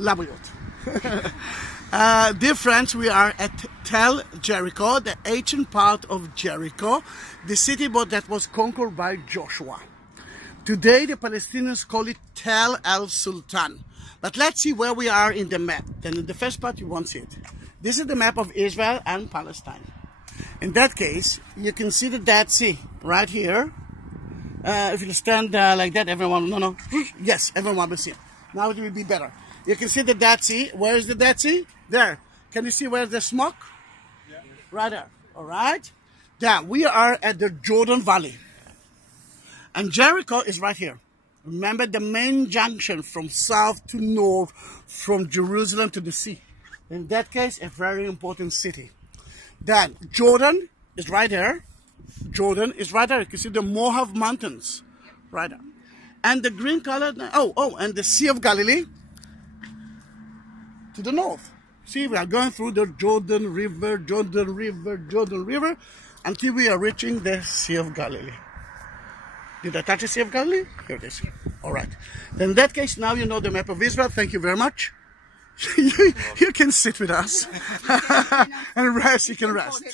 Labuyot. Dear friends, we are at Tel Jericho, the ancient part of Jericho, the city that was conquered by Joshua. Today the Palestinians call it Tel El Sultan. But let's see where we are in the map. Then in the first part you won't see it. This is the map of Israel and Palestine. In that case, you can see the Dead Sea right here. If you stand like that, everyone, yes, everyone will see it. Now it will be better. You can see the Dead Sea. Where is the Dead Sea? There. Can you see where's the smoke? Yeah. Right there. All right. Then we are at the Jordan Valley. And Jericho is right here. Remember the main junction from south to north, from Jerusalem to the sea. In that case, a very important city. Then Jordan is right there. Jordan is right there. You can see the Moab Mountains right there. And the green color, and the Sea of Galilee to the north. See, we are going through the Jordan River, until we are reaching the Sea of Galilee. Did I touch the Sea of Galilee? Here it is. All right. Then in that case, now you know the map of Israel. Thank you very much. you can sit with us and rest. You can rest.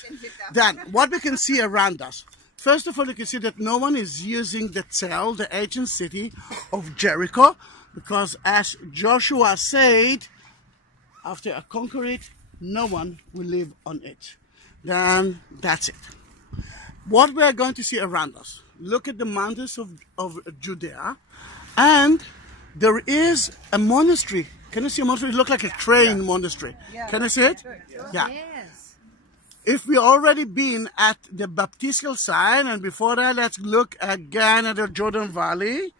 Then, what we can see around us. First of all, you can see that no one is using the Tel, the ancient city of Jericho, because as Joshua said, after I conquer it, no one will live on it. Then that's it. What we are going to see around us. Look at the mountains of Judea, and there is a monastery. Can you see a monastery? It looks like a train monastery. Yeah. Can you see it? Yeah. Yes. If we already been at the baptismal side, and before that, let's look again at the Jordan Valley.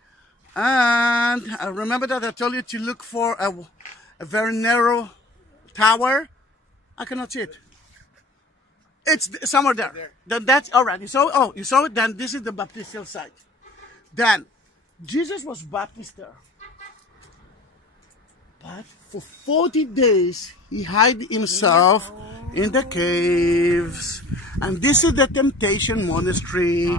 And remember that I told you to look for a very narrow tower. I cannot see it. It's somewhere there. Then that's all right. You saw it. Then this is the baptismal site. Then Jesus was baptized there. But for 40 days, he hid himself in the caves. And this is the temptation monastery.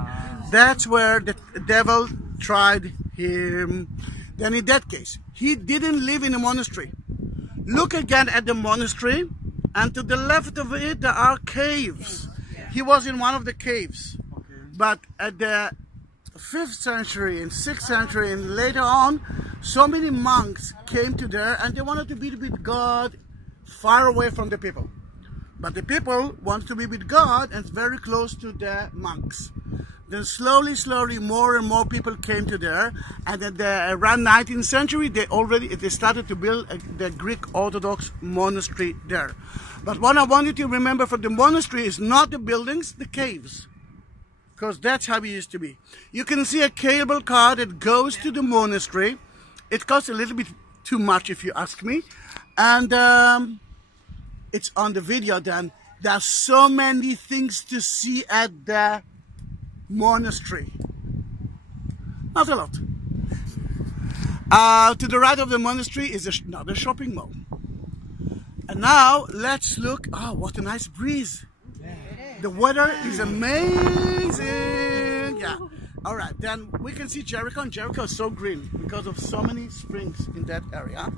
That's where the devil tried him. Then in that case, he didn't live in a monastery. Look again at the monastery. And to the left of it, there are caves. He was in one of the caves. But at the 5th century and 6th century and later on, so many monks came to there and they wanted to be with God far away from the people. But the people wanted to be with God and very close to the monks. Then slowly, more and more people came to there. And at around 19th century, they started to build the Greek Orthodox monastery there. But what I want you to remember for the monastery is not the buildings, the caves. Because that's how it used to be. You can see a cable car that goes to the monastery. It costs a little bit too much if you ask me. And it's on the video then. There are so many things to see at the monastery. Not a lot. To the right of the monastery is another shopping mall. And now let's look. Oh, what a nice breeze. The weather is amazing. Yeah. All right. Then we can see Jericho, and Jericho is so green because of so many springs in that area.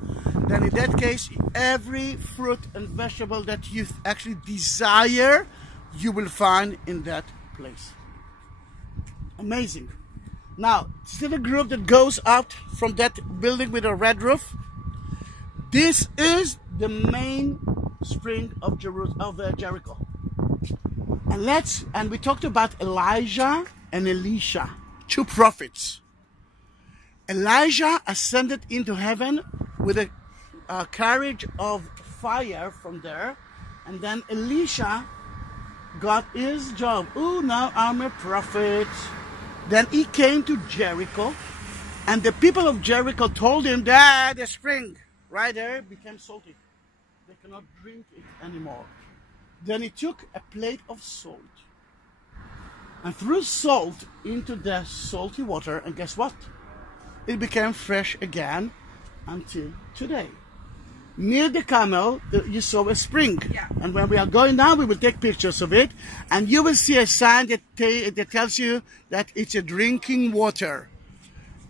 Then in that case, every fruit and vegetable that you actually desire, you will find in that place. Amazing. Now, see the group that goes out from that building with a red roof? This is the main spring of Jericho. And we talked about Elijah and Elisha, two prophets. Elijah ascended into heaven with a carriage of fire from there, and then Elisha got his job. Oh, now I'm a prophet. Then he came to Jericho, and the people of Jericho told him that the spring right there became salty. They cannot drink it anymore. Then he took a plate of salt and threw salt into the salty water, and guess what? It became fresh again until today. Near the camel, you saw a spring. Yeah. And when we are going now, we will take pictures of it. And you will see a sign that tells you that it's a drinking water.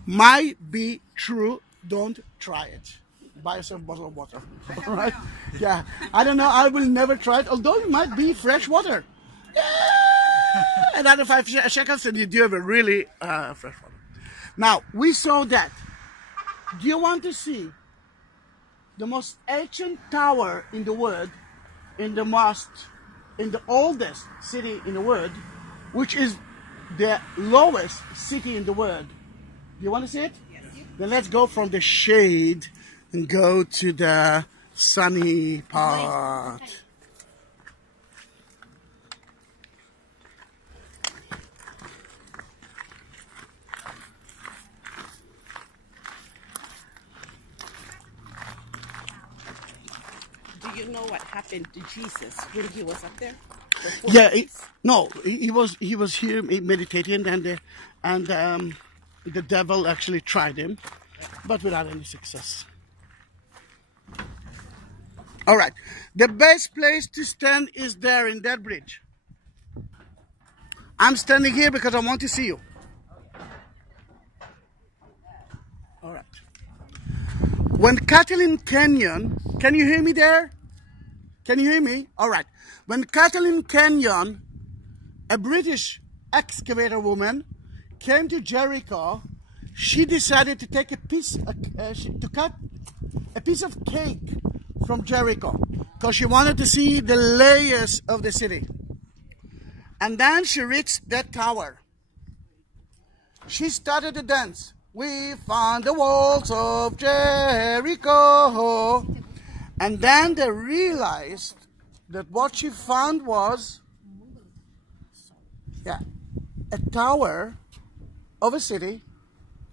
Might be true. Don't try it. buy yourself a bottle of water. All right? Yeah. I don't know. I will never try it, although it might be fresh water. Yeah. Another 5 shekels and you do have a really fresh water. Now, we saw that. Do you want to see the most ancient tower in the world, in the oldest city in the world, which is the lowest city in the world? Do you want to see it? Yes. Then let's go from the shade and go to the sunny part. Do you know what happened to Jesus when he was up there? Yeah, he was here meditating, and the devil actually tried him, but without any success. All right, the best place to stand is there in that bridge. I'm standing here because I want to see you. All right. When Catalin Canyon, can you hear me there? Can you hear me? All right. When Catalin Canyon, a British excavator woman, came to Jericho, she decided to take to cut a piece of cake from Jericho because she wanted to see the layers of the city. And then she reached that tower. She started to dance. We found the walls of Jericho. And then they realized that what she found was, a tower of a city,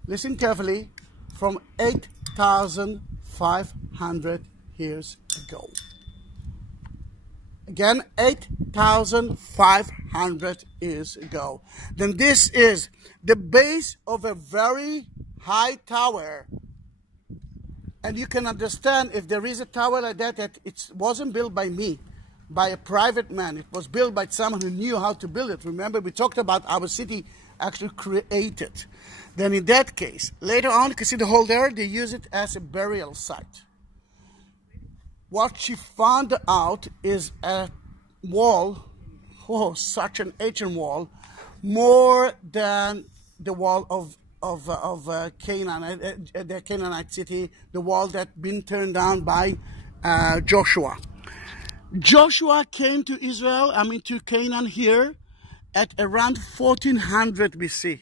listen carefully, from 8,500 years ago. Again, 8,500 years ago. Then this is the base of a very high tower. And you can understand if there is a tower like that, that it wasn't built by me, by a private man. It was built by someone who knew how to build it. Remember, we talked about our city actually created. Then in that case, later on, you can see the hole there, they use it as a burial site. What she found out is a wall, such an ancient wall, more than the wall of Canaan, the Canaanite city, the wall that been turned down by Joshua. Joshua came to to Canaan here at around 1400 BC,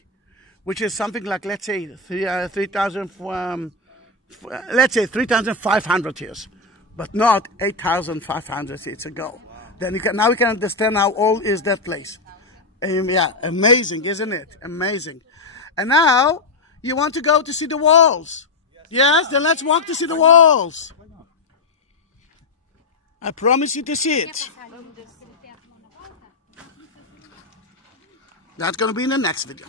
which is something like, let's say, 3,500 years, but not 8,500 years ago. Then now we can understand how old is that place. Yeah, amazing, isn't it? Amazing. And now you want to go to see the walls. Yes, then let's walk to see the walls. I promise you to see it. That's going to be in the next video.